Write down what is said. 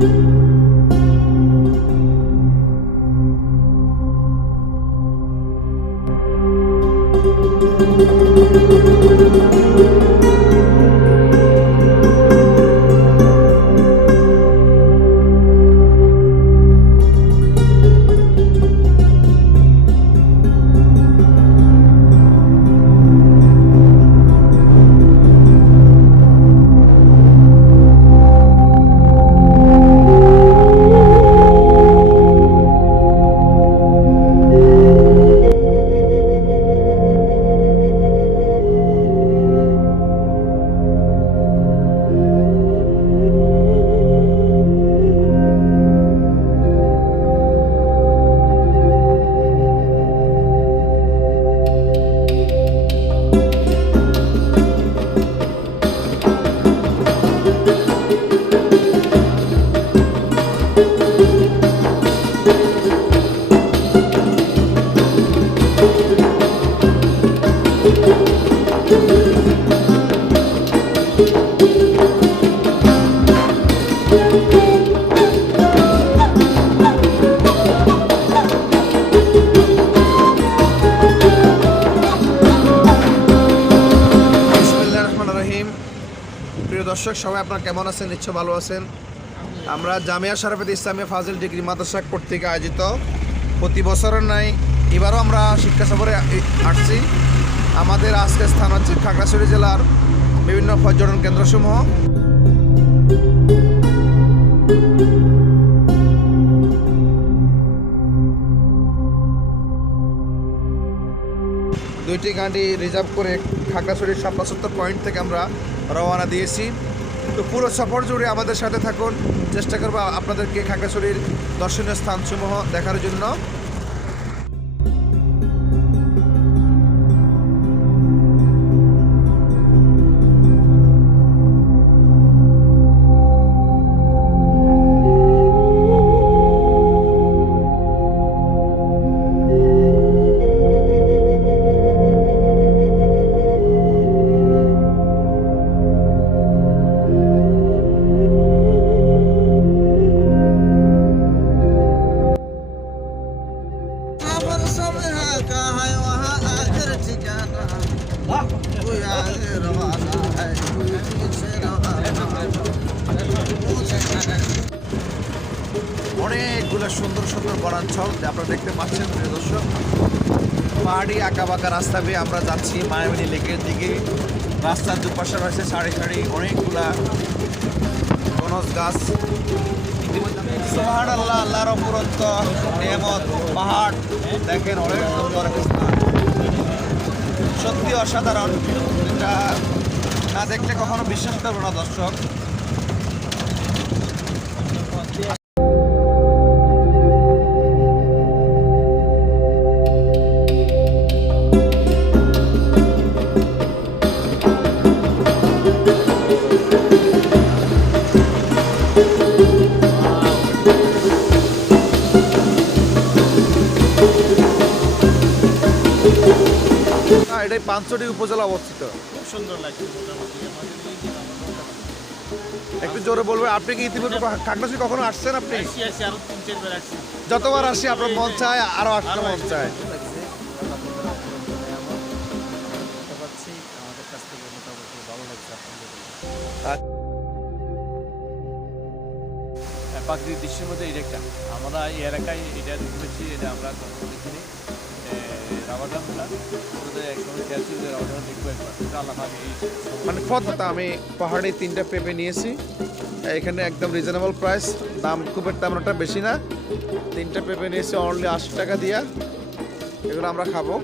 প্রিয় দর্শক, সবাই আপনারা কেমন আছেন? নিশ্চয় ভালো আছেন। আমরা জামিয়া শরাফত ইসলামিয়া ফাজিল ডিগ্রি মাদ্রাসা কর্তৃক আয়োজিত প্রতি বছরের নাই এবারও আমরা শিক্ষা সফরে আসছি। আমাদের আজকের স্থান হচ্ছে খাগড়াছড়ি জেলার বিভিন্ন পর্যটন কেন্দ্রসমূহ। দুইটি গাড়ি রিজার্ভ করে খাগড়াছড়ির শাপলা চত্বর পয়েন্ট থেকে আমরা রওনা দিয়েছি। তো পুরো সফর জুড়ে আমাদের সাথে থাকুন, চেষ্টা করবো আপনাদেরকে খাগড়াছড়ির দর্শনীয় স্থানসমূহ দেখার জন্য। অনেকগুলো সুন্দর সুন্দর বনাঞ্চল আপনারা দেখতে পাচ্ছেন। প্রিয় দর্শক, পাহাড়ি আঁকা বাঁকা রাস্তা বেয়ে আমরা যাচ্ছি মায়াবনী লেকের দিকে। রাস্তার দুপাশে রয়েছে সারি সারি অনেকগুলা বনজ গাছ। সুবহানাল্লাহ, আল্লাহর অফুরন্ত নেয়ামত। পাহাড় দেখেন, অনেক সুন্দর স্থান, সত্যি অসাধারণ। এটা না দেখলে কখনো বিশ্বাস করবো না দর্শক। এটাই পাঁচছড়ি উপজেলা অবস্থিত। খুব সুন্দর লাগছে। একটু জোরে বলবেন, আপনি কি ইতিমধ্যে খাগড়াছড়ি কখনো আসছেন? আপনি? আরো 3-4 বার আসছি। যতবার আসি আপনার মন চায় আরো আসতে মন চায়। প্রাকৃতিক দৃশ্যের মধ্যে এটা একটা আমরা এই এলাকায় এটা দেখেছি। এটা আমরা দেখিনি মানে পদ্মাটা আমি পাহাড়ে 3টা পেঁপে নিয়েছি। এখানে একদম রিজনেবল প্রাইস, দাম খুব তেমন একটা বেশি না। 3টা পেঁপে নিয়েছি অনলি 80 টাকা দিয়া। এগুলো আমরা খাবো।